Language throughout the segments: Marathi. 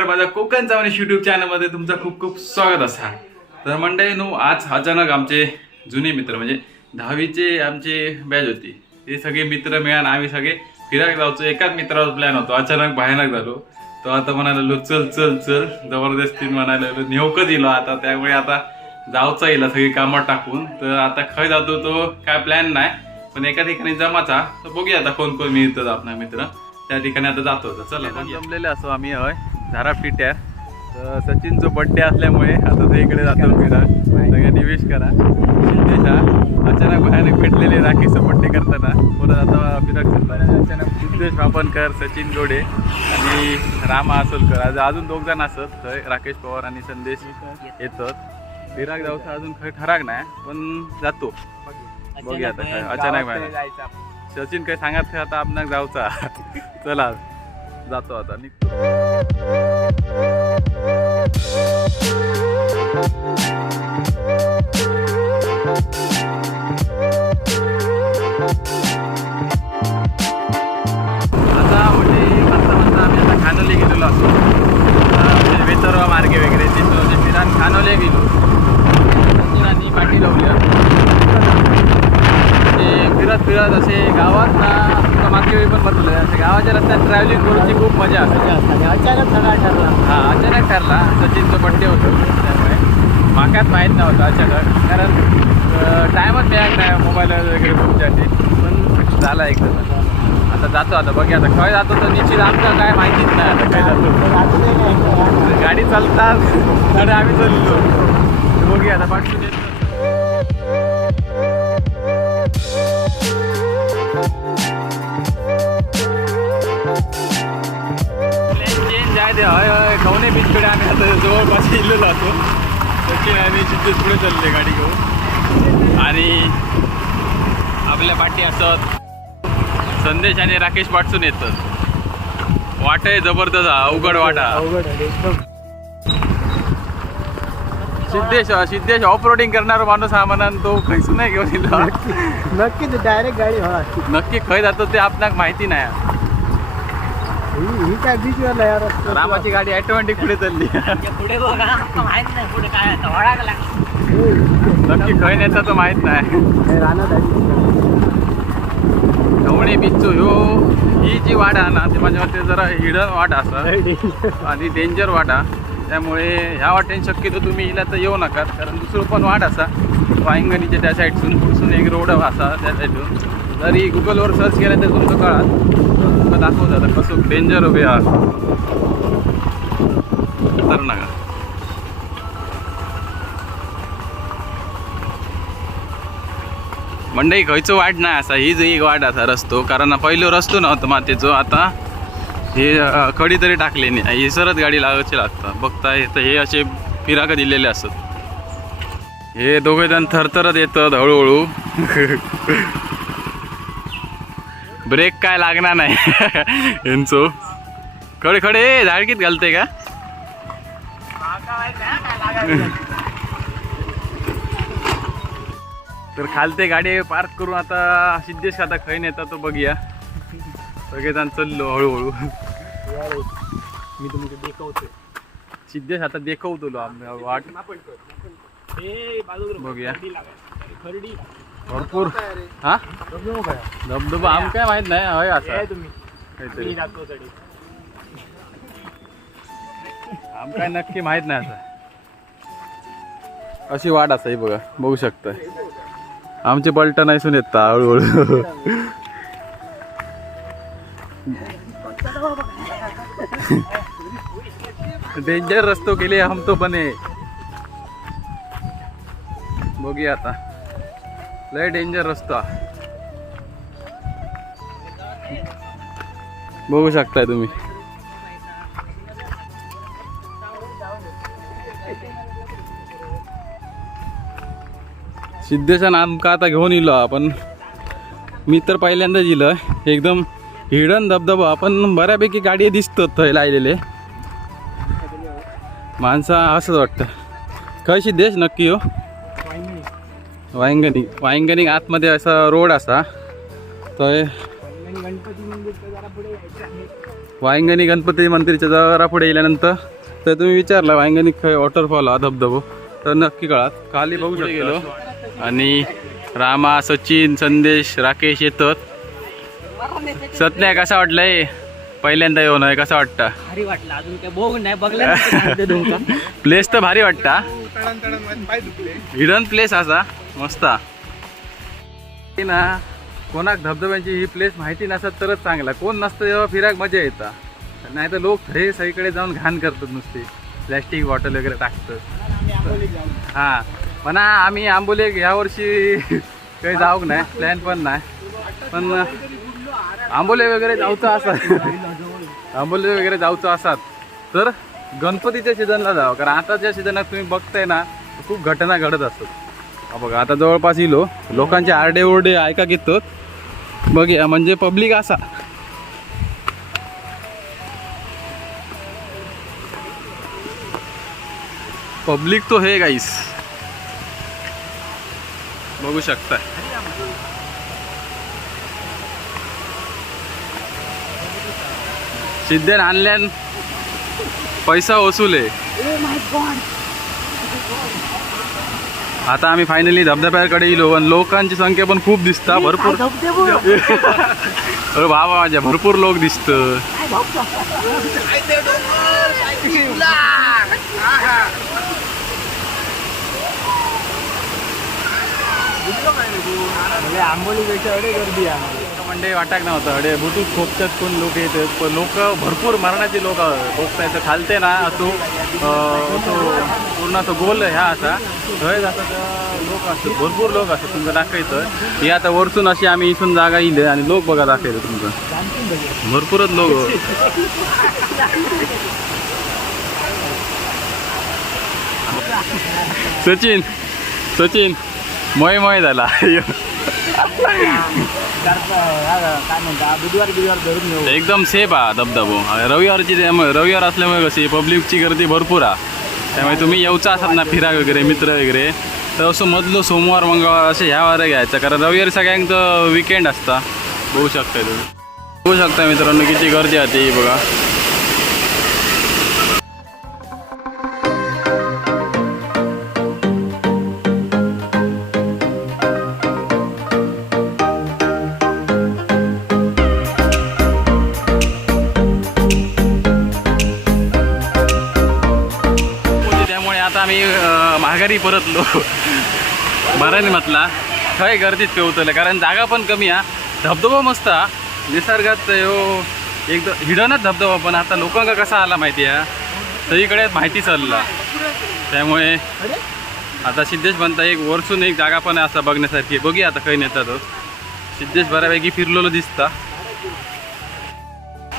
तर माझ्या कोकण चावणी युट्यूब चॅनलमध्ये तुमचं खूप खूप स्वागत असा तर मंडळी नो आज अचानक आमचे जुने मित्र म्हणजे दहावीचे आमचे बॅच होती. ते सगळे मित्र मिळान आम्ही सगळे फिरायला जाऊचो एकाच मित्रावर प्लॅन होतो. अचानक भयानक झालो. तो आता म्हणायला लागलो चल चल चल. जबरदस्ती म्हणायला लागलो नेवकं दिलो आता. त्यामुळे आता जाऊचा येईल सगळी कामात टाकून. तर आता खय जातो तो काय प्लॅन नाही. पण एका ठिकाणी जमाचा. तर बघूया आता कोण कोण मिळतो आपला मित्र. त्या ठिकाणी आता जातो. आता चला जमलेले असो आम्ही हय झारा फिट्यार तर सचिनचा बर्थडे असल्यामुळे आता ते इकडे जातो फिरा सगळ्यांनी विश करा. सिद्धेश हा अचानक भयानक भेटलेले राखीचा बर्थडे करताना. परत आता फिरक अचानक सिद्धेश मापनकर सचिन गोडे आणि रामा असोलकर. आज अजून दोघ जण असत. थंय राकेश पवार आणि संदेश येतात. फिराक जाऊचा अजून खंय ठराक नाही पण जातो. बघूया आता अचानक बाहेर. सचिन काय सांगत आता आपणाक जाऊचा चला जातो आता. निघतो. आता आम्ही आता असतो. म्हणजे मार्गे वगैरे गेलो. फिरत फिरत असे गावात ना मागच्या वेळी पण असे गावाच्या रस्त्यात ट्रॅव्हलिंग करूची खूप मजा असते. अचानक सगळा ठरला. हा अचानक ठरला. सचिनचा बड्डे होतो. त्यामुळे माकाच माहीत नव्हतं अचानक. कारण टायमच मिळाला नाही. मोबाईल वगैरे तुमच्यासाठी पण झाला एकदम आता जातो आता. बघूया आता खय जातो तर निश्चित आमचं काय माहितीच नाही आता काय जातो. गाडी चालतात आणि आम्ही चाललो. बघूया आता. पाठवून ते हय हय खवणे बीचकडे आम्ही आता जवळपास इल्लेलो असतो सचिन आणि सिद्धेश पुढे चालले गाडी घेऊन. आणि आपल्या पाठी असत संदेश आणि राकेश पाटसून येतात. वाट आहे जबरदस्त अवघड वाटा सिद्धेश सिद्धेश ऑफ रोडिंग करणारा माणूस हा म्हणा तो खैस नाही घेऊन नक्की डायरेक्ट गाडी नक्की खय जातो ते आपणाक माहिती नाही. ही ही काय बीच वर यार? रामाची गाडी ऑटोमॅटिक पुढे चालली. पुढे बघा माहीत नाही पुढे काय आता वळागला नक्की खय नेता तो माहीत नाही. राहणार ढवणे बिच्चो ह्यो ही जी वाडा ना ते माझ्या मते जरा हिडन वाट असा आणि डेंजर वाटा त्यामुळे ह्या वाटेने शक्यतो तुम्ही हिला तर येऊ नका कारण दुसरं पण वाट असा वायंगणीच्या त्या साईडसून पुढसून एक रोड असा त्या साईडून जरी गुगलवर सर्च केलं तर तुमचं कळात तुम्हाला दाखवत आता कसं डेंजर उभे हा तर नका मंडई खंयचो वाट नाही असा हीच एक वाट असा रस्तो. कारण पहिलो रस्तो नव्हतो मातेचो आता हे अ, खडी तरी टाकले नाही. हे गाडी लागायची लागतं. बघता हे तर हे असे फिराक दिलेले असत हे दोघे जण थरथरत येतात हळूहळू. ब्रेक काय लागणार नाही. यांचो. खडे खडे झाडकीत घालते का? तर खालते गाडी पार्क करून आता सिद्धेश आता खैन येतात तो बघूया. सगळेजण चाललो हळूहळू. मी तुम्ही देखवतो सिद्धेश आता देखवतो आम्ही वाट. बघूया. खरडी. भरपूर. हा? धबधबा आम काय माहीत नाही हय असा. काहीतरी. आम काय नक्की माहीत नाही असं. अशी वाट असा ही बघा बघू शकता आमचे पलटा नाही सुन येत हळूहळू. डेंजर रस्तो केले हम तो बने. बघूया आता. लय डेंजर रस्ता बघू शकताय तुम्ही. सिद्धेशन आमका आता घेऊन येलो आपण? मी तर पहिल्यांदाच इलं एकदम हिडन धबधबा. आपण बऱ्यापैकी गाडी दिसतो थंय लायलेले. माणसं असंच वाटतं. खय सिद्धेश नक्की हो. वायंगणी वायंगणी आतमध्ये असा रोड असा. थंय आहे. वांगणी गणपती मंदिरच्या जरा पुढे गेल्यानंतर तर तुम्ही विचारला वांगणी खय वॉटरफॉल हा धबधबो तर नक्की कळात खाली बघू शकतो. गेलो. आणि रामा सचिन संदेश राकेश येतात. सत्या कसा वाटलंय? पहिल्यांदा येऊन आहे कसा वाटतं? भारी वाटलं. अजून काय बघ नाही बघलं प्लेस तर भारी वाटता. हिडन प्लेस असा. मस्त. ना कोणाक धबधब्यांची ही प्लेस माहिती नसत तरच चांगला. कोण नसतं तेव्हा फिराक मजा येता. नाही तर लोक हे सगळीकडे जाऊन घाण करतात नुसते. प्लॅस्टिक बॉटल वगैरे टाकतात. हा. पण आम्ही आंबोली यावर्षी काही जाऊक नाही. प्लॅन पण नाही. पण आंबोले वगैरे जाऊचं असतात आंबोले वगैरे जाऊचं असतात तर गणपतीच्या सीझनला जावं. कारण आताच्या सीझनात तुम्ही बघताय ना खूप घटना घडत असतात. बघा आता जवळपास इलो हो. लोकांचे आरडे ओरडे ऐका घेतात बघूया म्हणजे पब्लिक असा. पब्लिक तो हे गाईस बघू शकता. सिद्धेन आणल्यान पैसा वसूल आहे. Oh आता आम्ही फायनली धबधब्याकडे येलो आणि लोकांची संख्या पण खूप दिसता भरपूर. अरे बाबा माझ्या भरपूर लोक दिसत. एवढे गर्दी आहे म्हणजे वाटाक नव्हतं अडे बुटूक खोपतात कोण लोक येतात? पण लोक भरपूर मरणाचे लोक खोपता येतं खालते ना असो तो पूर्ण तो गोल ह्या असा. थंय जाता लोक असतात भरपूर लोक असतात तुमचं दाखवायचं. हे आता वरतून अशी आम्ही इथून जागा येईल आणि लोक बघा दाखवायचं तुमचं. भरपूरच लोक. सचिन सचिन मय मय झाला. एकदम सेफ हा धबधबो. रविवारची त्यामुळे रविवार असल्यामुळे कशी पब्लिकची गर्दी भरपूर हा त्यामुळे तुम्ही येऊचा असाल ना फिरा वगैरे मित्र वगैरे. तर असं मधलं सोमवार मंगळवार असे ह्या वारे घ्यायचं. कारण रविवारी सगळ्यांचं विकेंड असता. बघू शकता तुम्ही. बघू शकता मित्रांनो किती गर्दी आहे ती बघा. परतलो बरं म्हटला. खय गर्दीत पेवतलं कारण जागा पण कमी हा. धबधबा मस्त हा. निसर्गात यो हो. एकदम हिडनच धबधबा पण आता लोकांका कसा आला माहिती आहे सगळीकडे माहिती चालला. त्यामुळे आता सिद्धेश म्हणता एक वरसून एक जागा पण असा बघण्यासारखी बघूया आता काही नेता तो. सिद्धेश बऱ्यापैकी फिरलेलो दिसता.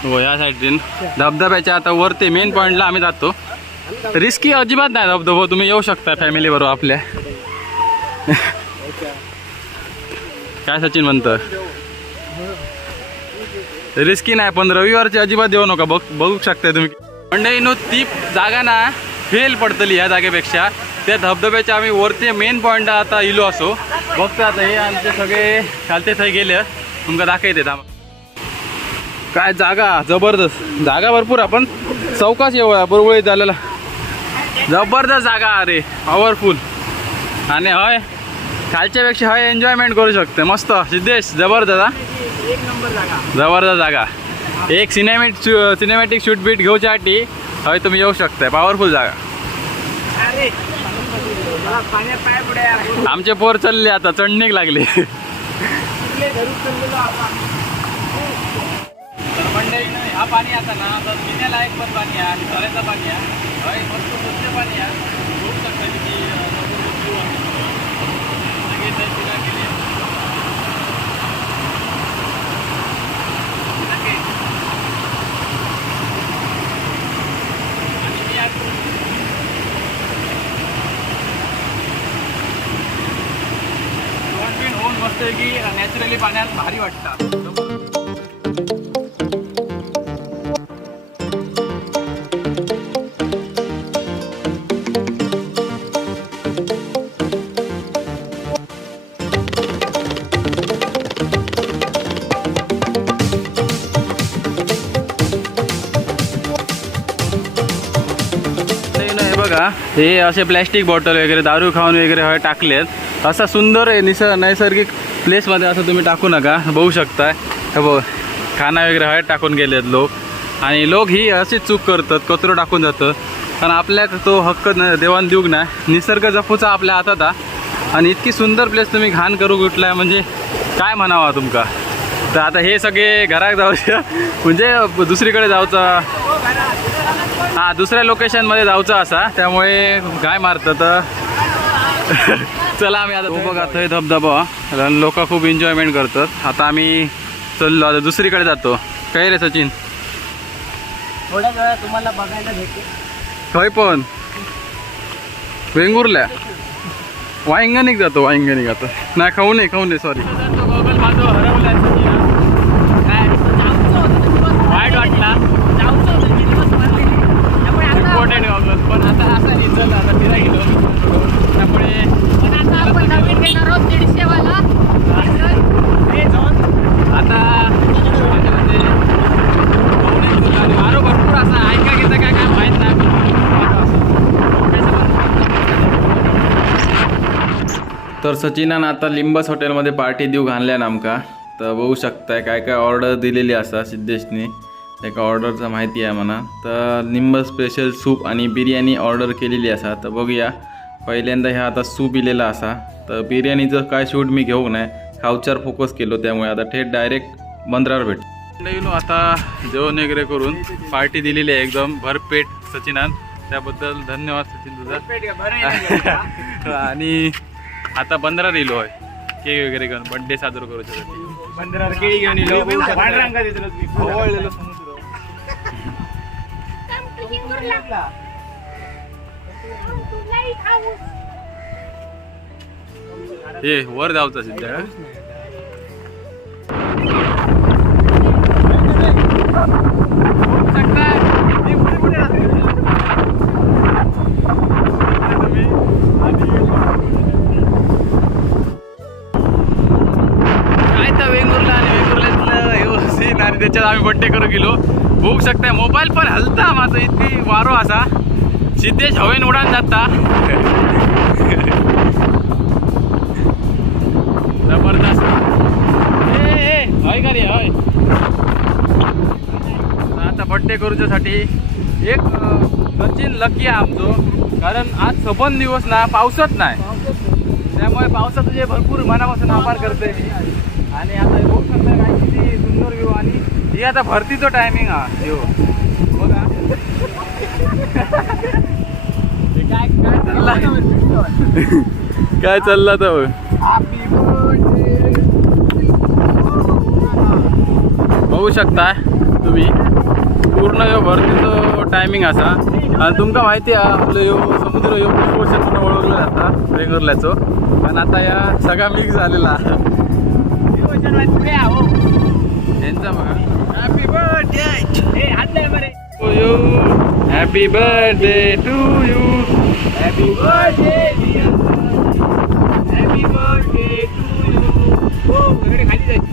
हो या साईडीन धबधब्याच्या आता वर ते मेन पॉईंटला आम्ही जातो. रिस्की अजिबात नाही धबधबा तुम्ही येऊ शकता फॅमिली बरोबर आपल्या. काय सचिन म्हणतं रिस्की नाही पण रविवारची अजिबात येऊ नका बघ बघू शकताय तुम्ही. मंडळी नो ती जागा ना फेल पडतली या जागेपेक्षा. त्या धबधब्याच्या आम्ही वरती मेन पॉईंट आता इलो असो. बघतो आता हे आमचे सगळे चालते थंय गेले. तुमका दाखवते थांबा. काय जागा जबरदस्त. जागा भरपूर आपण चौकाच येऊ बरोबर झालेला. जबरदस्त जागा अरे पॉवरफुल आणि हय खालच्यापेक्षा हय एन्जॉयमेंट करू शकते. मस्त. सिद्धेश जबरदस्त हा? जबरदस्त जागा. एक सिनेमॅटिक सिनेमॅटिक शूट बीट घेऊच्यासाठी हय तुम्ही येऊ शकताय. पॉवरफुल जागा. आमचे पोर चालले आता चढणीक लागली. पाणी आता ना पिण्यालायक पण पाणी आहे आणि तऱ्याचं पाणी आहे. हय मस्त स्वच्छ पाणी आहे. खूप शकता किती सगळे इथे केली आणि मी आज होऊन मस्त की नॅचरली पाण्यात भारी वाटतं. हे असे प्लॅस्टिक बॉटल वगैरे दारू खाऊन वगैरे हवे टाकलेत. असा सुंदर आहे निस नैसर्गिक प्लेसमध्ये असं तुम्ही टाकू नका बघू शकताय हे बघ खाना वगैरे हवेत टाकून गेलेत लोक. आणि लोक ही अशीच चूक करतात कचरो टाकून जातं कारण आपल्याक तो हक्क न देवाण देऊक नाही निसर्ग जपूचा आपल्या हातात हा. आणि इतकी सुंदर प्लेस तुम्ही घाण करू कुठलाय म्हणजे काय म्हणावा तुमका? तर आता हे सगळे घरात जाऊच्या म्हणजे दुसरीकडे जाऊचा. हा दुसऱ्या लोकेशनमध्ये जाऊचा असा. त्यामुळे काय मारतं तर. चला आम्ही आता बघा थंय धबधबा. लोक खूप एन्जॉयमेंट करतात. आता आम्ही चललो आता दुसरीकडे जातो. काय रे सचिन? थोड्या वेळा तुम्हाला बघायला भेटेल. पण. वेंगुर्ल्या. वांगणिक जातो वांगणिक आता. नाही खाऊ नये खाऊ नये सॉरी वाटला इम्पॉर्टंट गॉगल पण आता आता म्हणजे वारो भरपूर असा ऐका घेता काय काय माहीत नाही. तर सचिनान आता लिंबस हॉटेलमध्ये पार्टी देऊ घालल्यान आमका. तर बघू शकताय काय काय ऑर्डर दिलेली असा सिद्धेशनी. एका ऑर्डरचा माहिती आहे म्हणा. तर लिंब स्पेशल सूप आणि बिर्याणी ऑर्डर केलेली असा तर बघूया. पहिल्यांदा ह्या आता सूप इलेला असा. तर बिर्याणीचं काय शूट मी घेऊ नाही खावच्यावर फोकस केलो त्यामुळे आता थेट डायरेक्ट बंदरावर भेट. येऊन आता जेवण वगैरे करून पार्टी दिलेली आहे एकदम. भरपेट सचिनान. त्याबद्दल धन्यवाद सचिन तुझा. आणि आता बंदरात येलो आहे. केक वगैरे घेऊन. बर्थडे साजरा करूच्यासाठी बंदरावर केळी घेऊन येलो. ये वर धावता सिद्ध्या सीन त्याच्यात आम्ही बड्डे करू गेलो. बघू शकताय मोबाईल पण हलता माझं इतकी वारो असा. सिद्धेश हवेन उडान जाता. जबरदस्त. ए, हय का रे हय? आता बड्डे करूच्यासाठी एक सचिन लकी आहे आमचो. कारण आज सबन दिवस ना पावसच नाही. त्यामुळे पावसाचं जे भरपूर मनापासून आभार करते मी. आणि आता हे बघू शकता काय किती सुंदर व्ह्यू आणि ही आता भरतीचं टायमिंग हा. यो. बघा. काय काय चालला काय चालला तर बघू शकता तुम्ही. पूर्ण यो भरतीचो टायमिंग असा. आणि तुमका माहिती आहे आपलं यो समुद्र यो म्हणून ओळखलं जाता वेंगुर्ल्याचो. पण आता या सगळा मिक्स झालेला. त्यांचा बघा happy birthday you happy birthday to you happy birthday happy birthday to you हो खाली जायचं.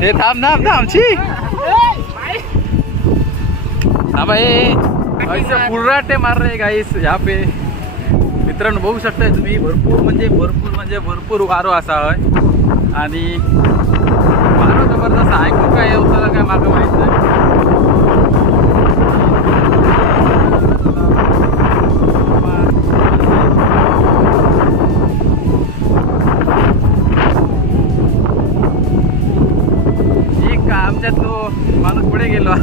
हे थांब थांब थांब थांबा हे ऐसे पुराटे मार रहे गाईस यहाँ पे. मित्रांनो बघू शकताय तुम्ही भरपूर म्हणजे भरपूर म्हणजे भरपूर वारो असा होय आणि वारो जबरदस्त ऐकून काय होतं काय मागं माहीत नाही. आमच्यात तो माणूस पुढे गेलो.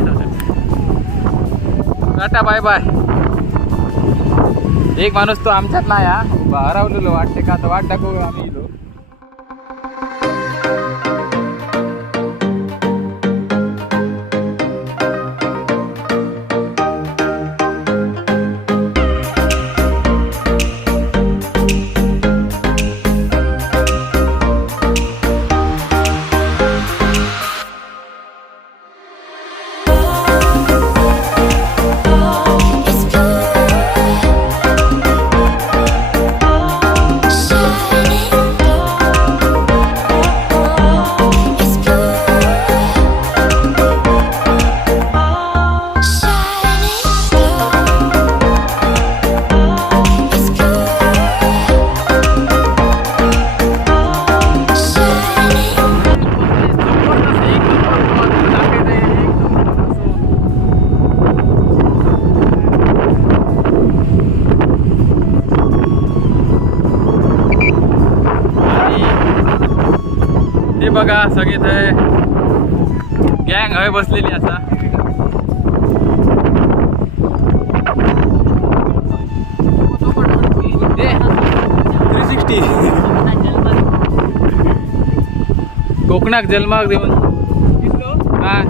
Tata bye bye. एक माणूस तो आमच्यात नाही हा. हरवलेलो वाटते का? तर वाट टाकू आम्ही. बघा सगळे थंय गँग हय बसलेली असा थ्री सिक्स्टी कोकणाक जन्माक देऊन. हा.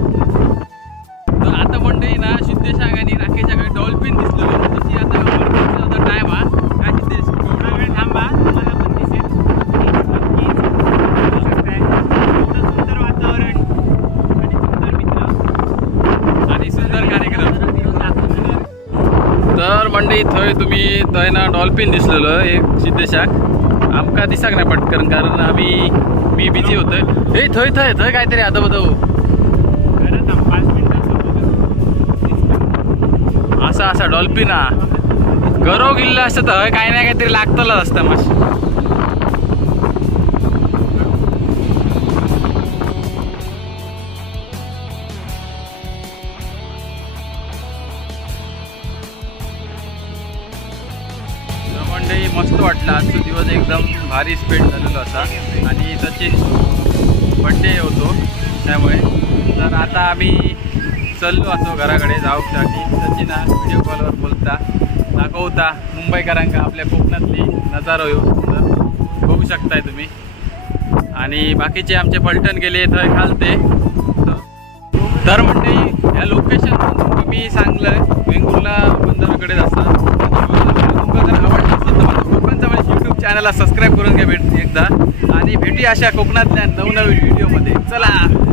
पळय थंय तुम्ही थंय ना डॉल्फीन दिसलेलो एक सिद्धेशाक आमकां दिसाक ना पटकन कारण आम्ही मी बिझी होतोय. हे थंय थंय थंय काहीतरी आता बदव असा असा डॉल्फिन हा. गरो गेल्लो असतं थंय काही ना काहीतरी लागतलोच असता मातशें भारी स्पीड झालेलो असा आणि सचिन बड्डे होतो. त्यामुळे. तर आता आम्ही चललो असो घराकडे जाऊसाठी. सचिन हा व्हिडिओ कॉलवर बोलता. दाखवता मुंबईकरांका आपल्या कोकणातली नजारो येऊ सुंदर बघू शकताय तुम्ही. आणि बाकीचे आमचे पलटण गेले थंय खालते. तर म्हणजे या लोकेशन तुमका मी सांगलंय. वेंगुर्ला बंदराकडे असा. तुमका जर आवडलं असेल तर माझं कोकणचं म्हणजे यूट्यूब चॅनलला सबस्क्राईब करून घ्या भेट एकदा. आणि भेटूया अशा कोकणातल्या नवनवीन व्हिडिओमध्ये चला!